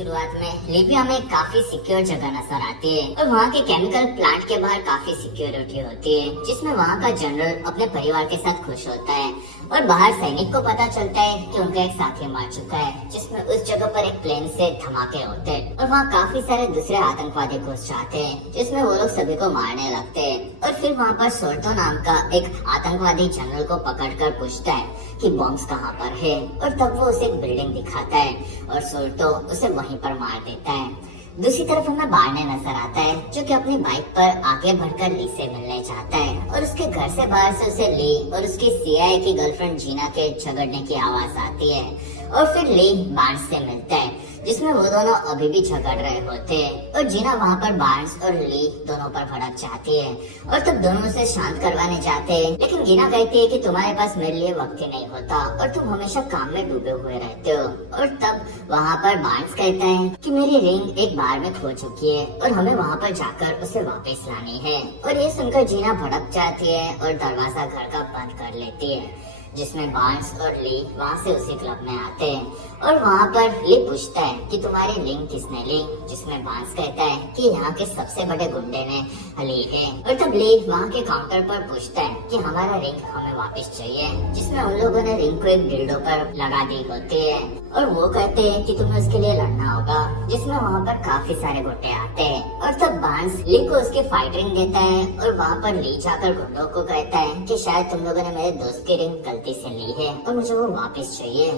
शुरुआत में लीबिया में काफी सिक्योर जगह नजर आती है और वहाँ के केमिकल प्लांट के बाहर काफी सिक्योरिटी होती है, जिसमें वहाँ का जनरल अपने परिवार के साथ खुश होता है और बाहर सैनिक को पता चलता है कि उनका एक साथी मर चुका है, जिसमें उस जगह पर एक प्लेन से धमाके होते हैं और वहाँ काफी सारे दूसरे आतंकवादी घुस जाते हैं, जिसमें वो लोग सभी को मारने लगते हैं। और फिर वहाँ पर सोर्टो नाम का एक आतंकवादी जनरल को पकड़कर पूछता है कि बॉम्ब्स कहाँ पर है, और तब वो उसे एक बिल्डिंग दिखाता है और सोर्टो उसे वहीं पर मार देता है। दूसरी तरफ हमें बारने नजर आता है, जो कि अपनी बाइक पर आगे बढ़कर ली से मिलने चाहता है और उसके घर से बाहर से उसे ली और उसकी सीआईए की गर्लफ्रेंड जीना के झगड़ने की आवाज आती है। और फिर ली बार्न्स से मिलता है, जिसमें वो दोनों अभी भी झगड़ रहे होते हैं और जीना वहाँ पर बार्न्स और ली दोनों पर भड़क जाती है और तब दोनों उसे शांत करवाने जाते हैं, लेकिन जीना कहती है कि तुम्हारे पास मेरे लिए वक्त ही नहीं होता और तुम हमेशा काम में डूबे हुए रहते हो। और तब वहाँ पर बार्न्स कहता है कि मेरी रिंग एक बार में खो चुकी है और हमें वहाँ पर जाकर उसे वापस लानी है। और ये सुनकर जीना भड़क जाती है और दरवाजा घर का बंद कर लेती है, जिसमें बार्न्स और ली वहाँ से उसी क्लब में आते हैं और वहाँ पर ली पूछता है कि तुम्हारी रिंग किसने ली, जिसमें बार्न्स कहता है कि यहाँ के सबसे बड़े गुंडे ने ली है। और तब ली वहाँ के काउंटर पर पूछता है कि हमारा रिंग हमें वापस चाहिए, जिसमें उन लोगों ने रिंग को एक डिल्डो पर लगा दी होती है और वो कहते हैं कि तुम्हें उसके लिए लड़ना होगा, जिसमें वहाँ पर काफी सारे गुंडे आते हैं। और तब बार्न्स ली को उसकी फाइट रिंग देता है और वहाँ पर ली जाकर गुंडों को कहता है कि शायद तुम लोगों ने मेरे दोस्त की रिंग गलती से ली है और मुझे वो वापस चाहिए।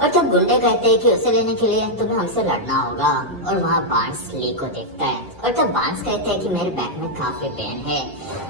और तब गुंडे कहते हैं कि उसे लेने के लिए तुम्हें हमसे लड़ना होगा। और वहाँ बार्न्स ली को देखता है और तब बार्न्स कहते हैं कि मेरे बैक में काफी पेन है।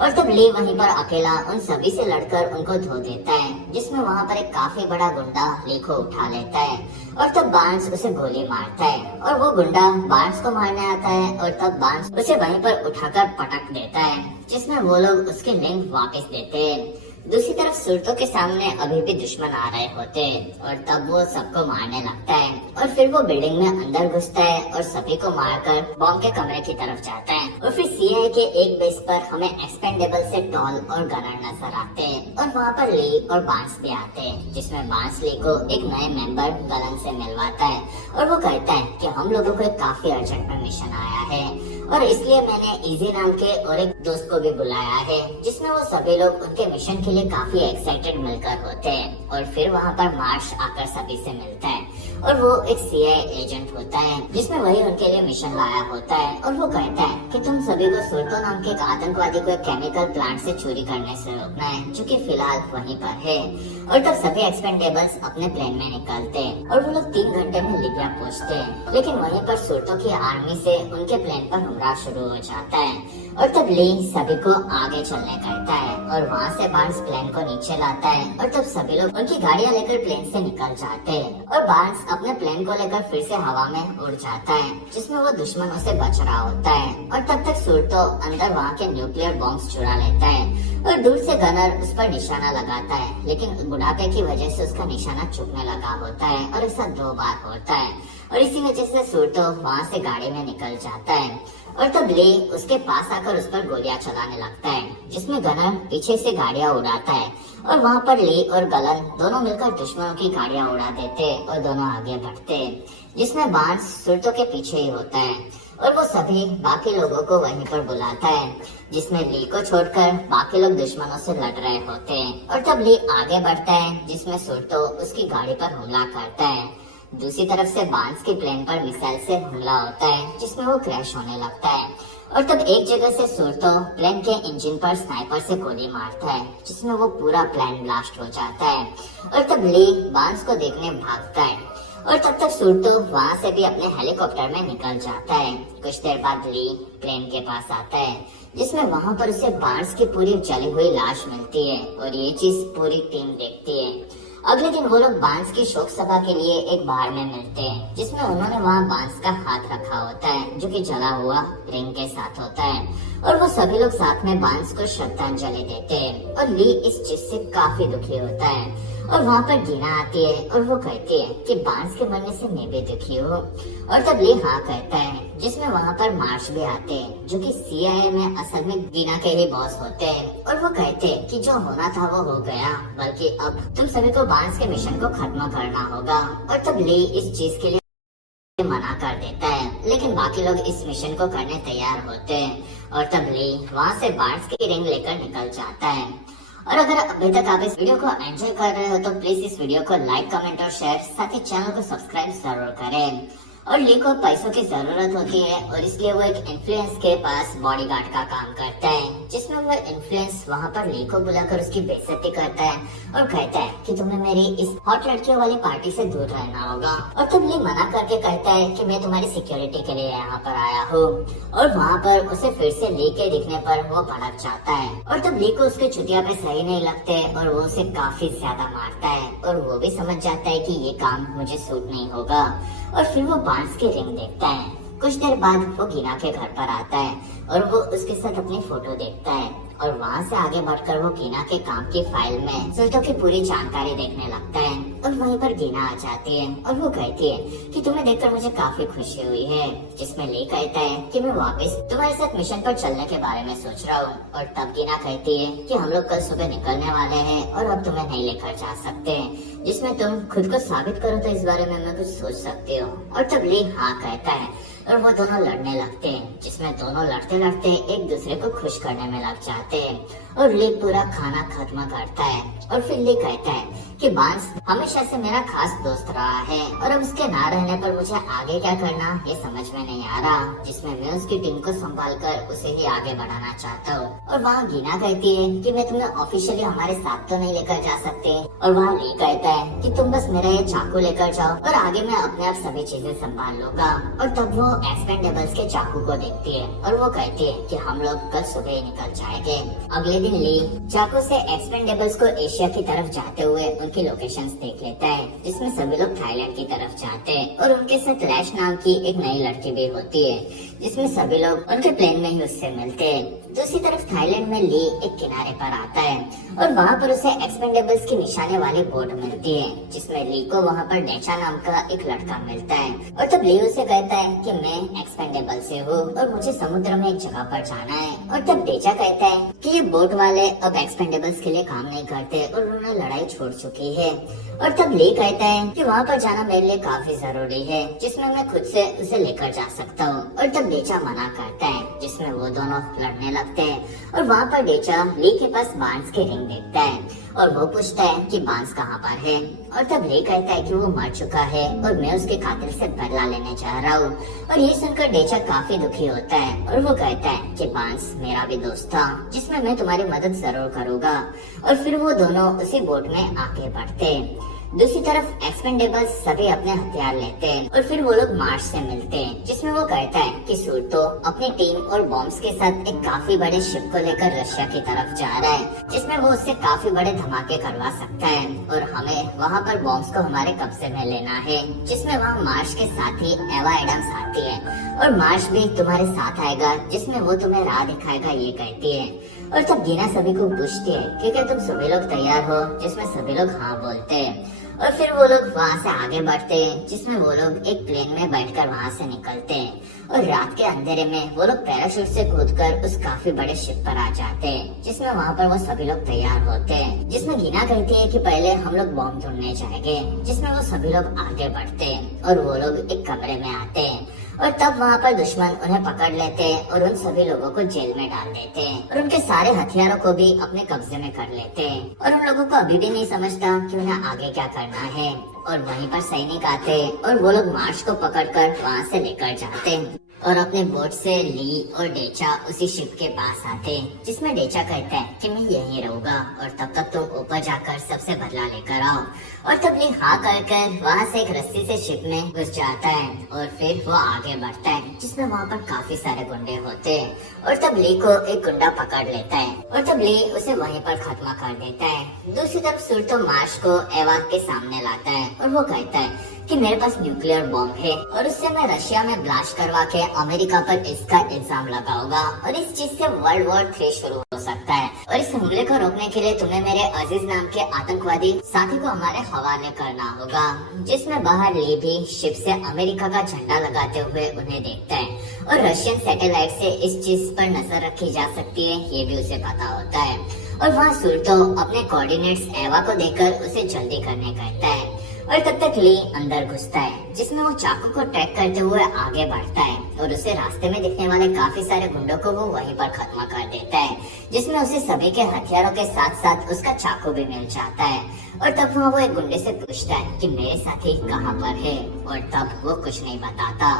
और तब ली वहीं पर अकेला उन सभी से लड़कर उनको धो देता है, जिसमें वहाँ पर एक काफी बड़ा गुंडा ली को उठा लेता है और तब बार्न्स उसे गोली मारता है और वो गुंडा बार्न्स को मारने आता है और तब बार्न्स उसे वहीं पर उठाकर पटक देता है, जिसमें वो लोग उसकी रिंग वापस देते हैं। दूसरी तरफ सुरतो के सामने अभी भी दुश्मन आ रहे होते हैं और तब वो सबको मारने लगता है और फिर वो बिल्डिंग में अंदर घुसता है और सभी को मारकर बॉम्ब के कमरे की तरफ जाता है। और फिर सीआईए के एक बेस पर हमें एक्सपेंडेबल से टॉल और गनर नजर आते हैं और वहाँ पर ली और बार्न्स भी आते हैं, जिसमें बार्न्स ली को एक नए मेंबर गलन से मिलवाता है और वो कहता है कि हम लोगों को एक काफी अर्जेंट में मिशन आया है और इसलिए मैंने इजी नाम के और एक दोस्त को भी बुलाया है, जिसमें वो सभी लोग उनके मिशन के लिए काफी एक्साइटेड मिलकर होते हैं। और फिर वहाँ पर मार्श आकर सभी से मिलता है और वो एक सीआईए एजेंट होता है, जिसमें वही उनके लिए मिशन लाया होता है और वो कहता है कि तुम सभी को सुरतो नाम के एक आतंकवादी को एक केमिकल प्लांट से चोरी करने से रोकना है, जो कि फिलहाल वहीं पर है। और तब सभी एक्सपेंडेबल्स अपने प्लेन में निकलते हैं और वो लोग 3 घंटे में लीबिया पहुँचते हैं, लेकिन वहीं पर सुरतो की आर्मी से उनके प्लेन पर हमला शुरू हो जाता है। और तब ली सभी को आगे चलने कहता है और वहाँ से बार्न्स प्लेन को नीचे लाता है और तब सभी लोग उनकी गाड़ियाँ लेकर प्लेन से निकल जाते हैं और बार्न्स अपने प्लेन को लेकर फिर से हवा में उड़ जाता है, जिसमें वो दुश्मनों से बच रहा होता है। और तब तक सुरतो अंदर वहाँ के न्यूक्लियर बॉम्ब्स चुरा लेता है और दूर से गनर उस पर निशाना लगाता है, लेकिन बुढ़ापे की वजह से उसका निशाना चुभने लगा होता है और ऐसा 2 बार होता है और इसी वजह से सुरतो वहाँ से गाड़ी में निकल जाता है। और तब ली उसके पास आकर उस पर गोलियां चलाने लगता है, जिसमें गनर पीछे से गाड़ियां उड़ाता है और वहाँ पर ली और गलन दोनों मिलकर दुश्मनों की गाड़ियां उड़ा देते और दोनों आगे बढ़ते, जिसमें बार्न्स सुरतो के पीछे ही होता है और वो सभी बाकी लोगों को वहीं पर बुलाता है, जिसमें ली को छोड़कर बाकी लोग दुश्मनों से लड़ रहे होते हैं। और तब ली आगे बढ़ता है, जिसमें सुरतो उसकी गाड़ी पर हमला करता है। दूसरी तरफ से बार्न्स की प्लेन पर मिसाइल से हमला होता है, जिसमें वो क्रैश होने लगता है। और तब एक जगह से सुरतो प्लेन के इंजन पर स्नाइपर से गोली मारता है, जिसमें वो पूरा प्लेन ब्लास्ट हो जाता है। और तब ली बार्न्स को देखने भागता है और तब तक सुरतो वहाँ से भी अपने हेलीकॉप्टर में निकल जाता है। कुछ देर बाद ली प्लेन के पास आता है, जिसमें वहाँ पर उसे बार्न्स की पूरी जली हुई लाश मिलती है और ये चीज पूरी टीम देखती है। अगले दिन वो लोग बार्न्स की शोक सभा के लिए एक बार में मिलते हैं, जिसमें उन्होंने वहाँ बार्न्स का हाथ रखा होता है, जो कि जला हुआ रिंग के साथ होता है और वो सभी लोग साथ में बार्न्स को श्रद्धांजलि देते हैं। और ली इस चीज से काफी दुखी होता है और वहाँ पर गीना आती है और वो कहती है कि बार्न्स के मरने से मैं भी दुखी हूँ। और तब ली हाँ कहता है, जिसमें वहाँ पर मार्श भी आते हैं, जो कि सीआईए में असल में गीना के ही बॉस होते हैं। और वो कहते हैं कि जो होना था वो हो गया, बल्कि अब तुम सभी को बार्न्स के मिशन को खत्म करना होगा। और तब ली इस चीज के लिए मना कर देता है, लेकिन बाकी लोग इस मिशन को करने तैयार होते हैं और तब ली वहाँ से बार्स की रिंग लेकर निकल जाता है। और अगर अभी तक आप इस वीडियो को एंजॉय कर रहे हो तो प्लीज इस वीडियो को लाइक, कमेंट और शेयर, साथ ही चैनल को सब्सक्राइब जरूर करें। और ली को पैसों की जरूरत होती है और इसलिए वो एक इन्फ्लुएंस के पास बॉडीगार्ड का काम करता है, जिसमें वो इन्फ्लुएंस वहाँ पर ली को बुलाकर उसकी बेइज्जती करता है और कहता है कि तुम्हें मेरी इस हॉट लड़कियों वाली पार्टी से दूर रहना होगा। और तब ली मना करके कहता है कि मैं तुम्हारी सिक्योरिटी के लिए यहाँ पर आया हूँ। और वहाँ पर उसे फिर से ली के दिखने पर वो भड़क जाता है और तब ली को उसके चुतिया पे सही नहीं लगते और वो उसे काफी ज्यादा मारता है और वो भी समझ जाता है कि ये काम मुझे सूट नहीं होगा और फिर वो बांस की रिंग देखता है। कुछ देर बाद वो गिना के घर पर आता है और वो उसके साथ अपनी फोटो देखता है और वहाँ से आगे बढ़कर वो गिना के काम की फाइल में सुल्तो की पूरी जानकारी देखने लगता है और वहीं पर गिना आ जाती है और वो कहती है कि तुम्हें देखकर मुझे काफी खुशी हुई है, जिसमें ली कहता है कि मैं वापस तुम्हारे साथ मिशन पर चलने के बारे में सोच रहा हूँ। और तब गिना कहती है कि हम लोग कल सुबह निकलने वाले हैं और अब तुम्हें नहीं लेकर जा सकते, जिसमें तुम खुद को साबित करो तो इस बारे में मैं कुछ सोच सकती हूँ। और तब ली हाँ कहता है और वो दोनों लड़ने लगते हैं, जिसमें दोनों लड़ते लड़ते एक दूसरे को खुश करने में लग जाते हैं और ली पूरा खाना खत्म करता है। और फिर ली कहता है कि बांस हमेशा से मेरा खास दोस्त रहा है और अब उसके ना रहने पर मुझे आगे क्या करना ये समझ में नहीं आ रहा, जिसमें मैं उसकी टीम को संभाल कर उसे ही आगे बढ़ाना चाहता हूँ। और वहाँ गिना कहती है कि मैं तुम्हें ऑफिशियली हमारे साथ तो नहीं लेकर जा सकते और वहाँ ली कहता है कि तुम बस मेरा ये चाकू लेकर जाओ और आगे मैं अपने आप सभी चीजें संभाल लूंगा। और तब वो एक्सपेंडेबल्स के चाकू को देखती है और वो कहती है कि हम लोग कल सुबह ही निकल जाएंगे। अगले दिन ली चाकू से एक्सपेंडेबल्स को एशिया की तरफ जाते हुए उनकी लोकेशंस देख लेता है, जिसमें सभी लोग थाईलैंड की तरफ जाते हैं और उनके साथ लैश नाम की एक नई लड़की भी होती है, जिसमें सभी लोग उनके प्लेन में ही उससे मिलते हैं। दूसरी तरफ थाईलैंड में ली एक किनारे पर आता है और वहाँ पर उसे एक्सपेंडेबल्स की निशाने वाली बोट मिलती है, जिसमें ली को वहाँ पर डेचा नाम का एक लड़का मिलता है। और तब ली उसे कहता है कि मैं एक्सपेंडेबल से हूँ और मुझे समुद्र में एक जगह पर जाना है। और तब डेचा कहता है कि ये बोट वाले अब एक्सपेंडेबल्स के लिए काम नहीं करते और उन्होंने लड़ाई छोड़ चुकी है। और तब ली कहता है कि वहाँ पर जाना मेरे लिए काफी जरूरी है, जिसमें मैं खुद से उसे लेकर जा सकता हूँ। और तब डेचा मना करता है, जिसमें वो दोनों लड़ने लगते हैं। और वहाँ पर डेचा ली के पास बांस की रिंग देखता है और वो पूछता है कि बांस कहाँ पर है। और तब ली कहता है कि वो मर चुका है और मैं उसके कातिल से बदला लेने जा रहा हूँ। और ये सुनकर डेचा काफी दुखी होता है और वो कहता है कि बांस मेरा भी दोस्त था, जिसमें मैं तुम्हारी मदद जरूर करूँगा। और फिर वो दोनों उसी बोट में आगे बढ़ते हैं। दूसरी तरफ एक्सपेंडेबल्स सभी अपने हथियार लेते हैं और फिर वो लोग मार्स से मिलते हैं, जिसमें वो कहता है कि सूर्तो अपनी टीम और बॉम्ब्स के साथ एक काफी बड़े शिप को लेकर रशिया की तरफ जा रहा है, जिसमें वो उससे काफी बड़े धमाके करवा सकता है और हमें वहाँ पर बॉम्ब्स को हमारे कब्जे में लेना है, जिसमें वहाँ मार्श के साथ ही एवा एडम्स आती है और मार्श भी तुम्हारे साथ आएगा, जिसमें वो तुम्हें राह दिखाएगा ये कहती है। और तब गिना सभी को पूछती है कि क्या तुम सभी लोग तैयार हो, जिसमें सभी लोग हाँ बोलते हैं। और फिर वो लोग वहाँ से आगे बढ़ते हैं, जिसमें वो लोग एक प्लेन में बैठकर वहाँ से निकलते हैं और रात के अंधेरे में वो लोग पैराशूट से कूदकर उस काफी बड़े शिप पर आ जाते हैं, जिसमें वहाँ पर वो सभी लोग तैयार होते हैं। जिसमें गिना कहती है कि पहले हम लोग बॉम्ब ढूंढने जाएंगे, जिसमें वो सभी लोग आगे बढ़ते हैं और वो लोग एक कमरे में आते हैं और तब वहाँ पर दुश्मन उन्हें पकड़ लेते हैं और उन सभी लोगों को जेल में डाल देते हैं और उनके सारे हथियारों को भी अपने कब्जे में कर लेते हैं। और उन लोगों को अभी भी नहीं समझता कि उन्हें आगे क्या करना है। और वहीं पर सैनिक आते हैं और वो लोग मार्श को पकड़कर वहाँ से लेकर जाते हैं और अपने बोट से ली और डेचा उसी शिप के पास आते हैं, जिसमें डेचा कहता है कि मैं यहीं रहूंगा और तब तक तुम ऊपर जाकर सबसे बदला लेकर आओ। और तब ली हाँ कहकर वहाँ से एक रस्सी से शिप में घुस जाता है और फिर वो आगे बढ़ता है, जिसमें वहाँ पर काफी सारे गुंडे होते हैं। और तब ली को एक गुंडा पकड़ लेता है और तब ली उसे वहीं पर खत्म कर देता है। दूसरी तरफ सुर्तो मार्श को एवा के सामने लाता है और वो कहता है कि मेरे पास न्यूक्लियर बॉम्ब है और उससे मैं रशिया में ब्लास्ट करवा के अमेरिका पर इसका इल्जाम लगाऊंगा और इस चीज से वर्ल्ड वॉर 3 शुरू हो सकता है और इस हमले को रोकने के लिए तुम्हें मेरे अजीज नाम के आतंकवादी साथी को हमारे हवाले करना होगा। जिसमें बाहर ली भी शिप से अमेरिका का झंडा लगाते हुए उन्हें देखता है और रशियन सैटेलाइट से इस चीज पर नजर रखी जा सकती है ये भी उसे पता होता है। और वहाँ सुर्तो अपने कोऑर्डिनेट्स एवा को देकर उसे जल्दी करने कहता है और तब तक ली अंदर घुसता है, जिसमें वो चाकू को ट्रैक करते हुए आगे बढ़ता है और उसे रास्ते में दिखने वाले काफी सारे गुंडों को वो वहीं पर खत्म कर देता है, जिसमें उसे सभी के हथियारों के साथ साथ उसका चाकू भी मिल जाता है। और तब वहाँ वो एक गुंडे से पूछता है कि मेरे साथी कहाँ पर है, और तब वो कुछ नहीं बताता,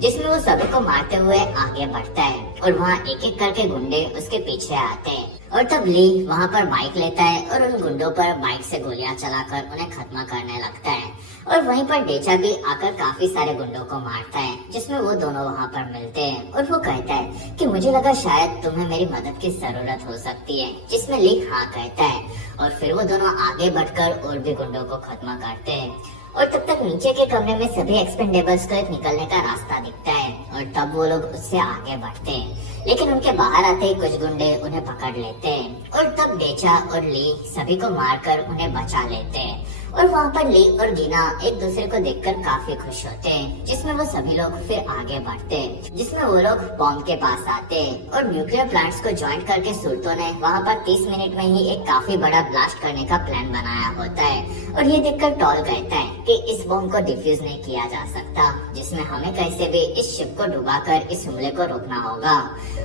जिसमें वो सभी को मारते हुए आगे बढ़ता है और वहाँ एक एक करके गुंडे उसके पीछे आते हैं। और तब ली वहाँ पर बाइक लेता है और उन गुंडों पर बाइक से गोलियां चलाकर उन्हें खत्म करने लगता है। और वहीं पर डेचा भी आकर काफी सारे गुंडों को मारता है, जिसमें वो दोनों वहाँ पर मिलते हैं और वो कहता है कि मुझे लगा शायद तुम्हें मेरी मदद की जरूरत हो सकती है, जिसमें ली हाँ कहता है। और फिर वो दोनों आगे बढ़कर और भी गुंडों को खत्म करते हैं। और तब तक नीचे के कमरे में सभी एक्सपेंडेबल्स को एक निकलने का रास्ता दिखता है और तब वो लोग उससे आगे बढ़ते हैं, लेकिन उनके बाहर आते ही कुछ गुंडे उन्हें पकड़ लेते हैं। और तब डेचा और ली सभी को मारकर उन्हें बचा लेते हैं। और वहाँ पर ली और गीना एक दूसरे को देखकर काफी खुश होते हैं, जिसमें वो सभी लोग फिर आगे बढ़ते हैं, जिसमें वो लोग बॉम्ब के पास आते हैं। और न्यूक्लियर प्लांट्स को ज्वाइन करके सूरतों ने वहाँ पर 30 मिनट में ही एक काफी बड़ा ब्लास्ट करने का प्लान बनाया होता है। और ये देखकर टॉल कहता है कि इस बॉम्ब को डिफ्यूज नहीं किया जा सकता, जिसमें हमें कैसे भी इस शिप को डुबाकर इस हमले को रोकना होगा।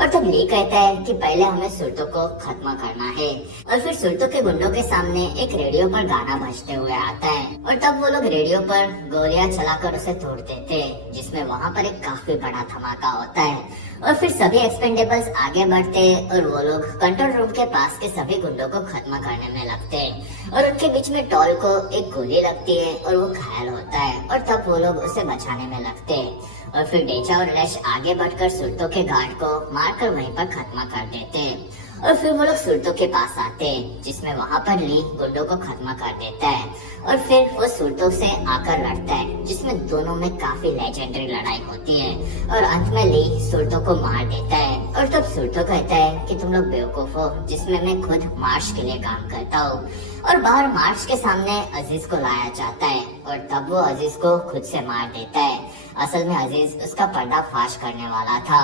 और तब ली कहता है कि पहले हमें सुरतों को खत्म करना है। और फिर सुरतों के गुंडों के सामने एक रेडियो पर गाना बजते हुए आता है और तब वो लोग रेडियो पर गोलियां चलाकर उसे तोड़ देते हैं, जिसमें वहाँ पर एक काफी बड़ा धमाका होता है। और फिर सभी एक्सपेंडेबल्स आगे बढ़ते और वो लोग कंट्रोल रूम के पास के सभी गुंडों को खत्म करने में लगते हैं। और उनके बीच में टॉल को एक गोली लगती है और वो घायल होता है और तब वो लोग उसे बचाने में लगते हैं। और फिर डेचा और रैश आगे बढ़कर सुरतों के गार्ड को मारकर वहीं पर खत्म कर देते हैं। और फिर वो लोग सुरतों के पास आते हैं, जिसमें वहाँ पर ली गुंडों को खत्म कर देता है। और फिर वो सुरतों से आकर लड़ता है, जिसमें दोनों में काफी लेजेंडरी लड़ाई होती है। और अंत में ली सुरतों को मार देता है। और तब सुरतों कहता है कि तुम लोग बेवकूफ हो, जिसमें मैं खुद मार्श के लिए काम करता हूँ। और बाहर मार्श के सामने अजीज को लाया जाता है और तब वो अजीज को खुद से मार देता है। असल में अजीज उसका पर्दाफाश करने वाला था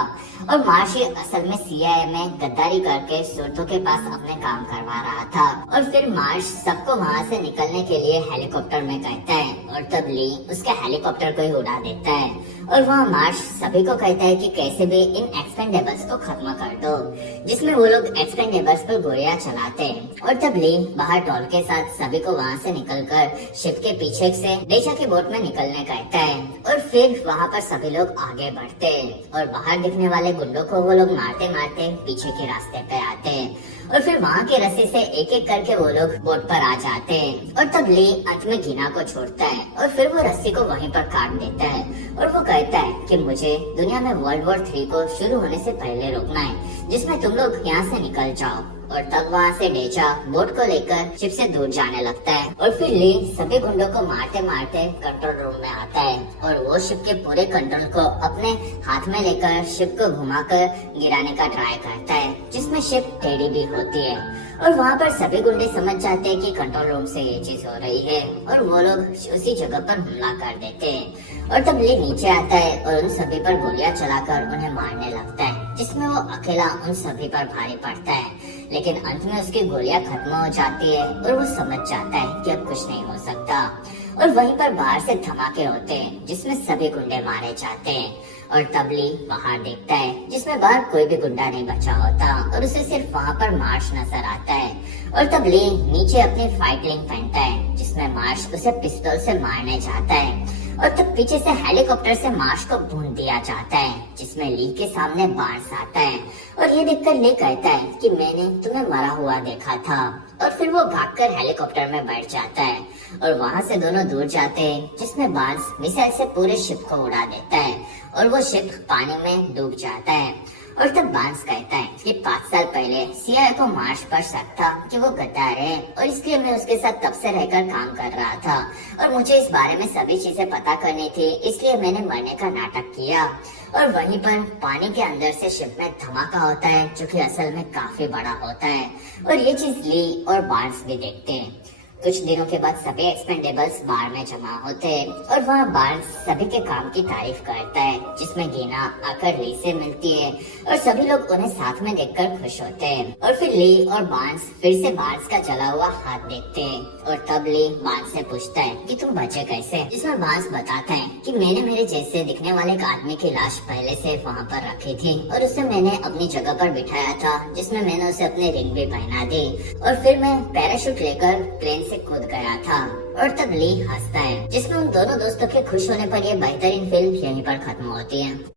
और मार्श असल में CIA में गद्दारी करके सुरतों के पास अपने काम करवा रहा था। और फिर मार्श सबको वहाँ से निकलने के लिए हेलीकॉप्टर में कहता है और तब ली उसके हेलीकॉप्टर को ही उड़ा देता है। और वहाँ मार्श सभी को कहता है कि कैसे भी इन एक्सपेंडेबल्स को खत्म कर दो, जिसमें वो लोग एक्सपेंडेबल्स पर गोलियां चलाते हैं। और तब ली बाहर टॉल के साथ सभी को वहाँ से निकलकर शिप के पीछे से डेचा की बोट में निकलने कहता है। और फिर वहाँ पर सभी लोग आगे बढ़ते हैं और बाहर दिखने वाले गुंडों को वो लोग मारते मारते पीछे के रास्ते पे आते हैं। और फिर वहाँ के रस्सी से एक एक करके वो लोग बोट पर आ जाते हैं। और तब ली अंत में गीना को छोड़ता है और फिर वो रस्सी को वहीं पर काट देता है और वो कहता है कि मुझे दुनिया में वर्ल्ड वॉर 3 को शुरू होने से पहले रोकना है, जिसमें तुम लोग यहाँ से निकल जाओ। और तब वहाँ से डेचा बोट को लेकर शिप से दूर जाने लगता है। और फिर ली सभी गुंडों को मारते मारते कंट्रोल रूम में आता है और वो शिप के पूरे कंट्रोल को अपने हाथ में लेकर शिप को घुमाकर गिराने का ट्राई करता है, जिसमें शिप टेढ़ी भी होती है। और वहाँ पर सभी गुंडे समझ जाते हैं कि कंट्रोल रूम से ये चीज हो रही है और वो लोग उसी जगह पर हमला कर देते हैं। और तब ली नीचे आता है और उन सभी पर गोलियां चलाकर उन्हें मारने लगता है, जिसमें वो अकेला उन सभी पर भारी पड़ता है। लेकिन अंत में उसकी गोलियां खत्म हो जाती है और वो समझ जाता है कि अब कुछ नहीं हो सकता। और वहीं पर बाहर से धमाके होते हैं, जिसमें सभी गुंडे मारे जाते हैं। और तब ली बाहर देखता है, जिसमें बाहर कोई भी गुंडा नहीं बचा होता और उसे सिर्फ वहाँ पर मार्श नजर आता है। और तब ली नीचे अपनी फाइटलिंग पहनता है, जिसमें मार्श उसे पिस्तौल से मारने जाता है। और तब पीछे से हेलीकॉप्टर से मार्श को भून दिया जाता है, जिसमें ली के सामने बार्स आता है। और ये देखकर ली कहता है कि मैंने तुम्हें मरा हुआ देखा था। और फिर वो भागकर हेलीकॉप्टर में बैठ जाता है और वहाँ से दोनों दूर जाते हैं, जिसमें बार्स मिसाइल से पूरे शिप को उड़ा देता है और वो शिप पानी में डूब जाता है। और तब बांस कहता है कि 5 साल पहले CIA को मार्श पर शक था कि वो गद्दार है और इसलिए मैं उसके साथ तब से रहकर काम कर रहा था और मुझे इस बारे में सभी चीजें पता करनी थी, इसलिए मैंने मरने का नाटक किया। और वहीं पर पानी के अंदर से शिप में धमाका होता है, जो कि असल में काफी बड़ा होता है और ये चीज ली और बार्स भी देखते हैं। कुछ दिनों के बाद सभी एक्सपेंडेबल्स बार में जमा होते हैं और वहाँ बार सभी के काम की तारीफ करता है, जिसमें गीना आकर ली से मिलती है और सभी लोग उन्हें साथ में देखकर खुश होते हैं। और फिर ली और बार्न्स फिर से बार्न्स का जला हुआ हाथ देखते हैं और तब ली बार्न्स से पूछता है कि तुम बचे कैसे, जिसमें बार्न्स बताता है कि मैंने मेरे जैसे दिखने वाले एक आदमी की लाश पहले से वहाँ पर रखी थी और उसे मैंने अपनी जगह पर बिठाया था, जिसमें मैंने उसे अपनी रिंग भी पहना दी और फिर मैं पैराशूट लेकर प्लेन से कूद गया था। और तब ली हंसता है, जिसमें उन दोनों दोस्तों के खुश होने पर यह बेहतरीन फिल्म यहीं पर खत्म होती है।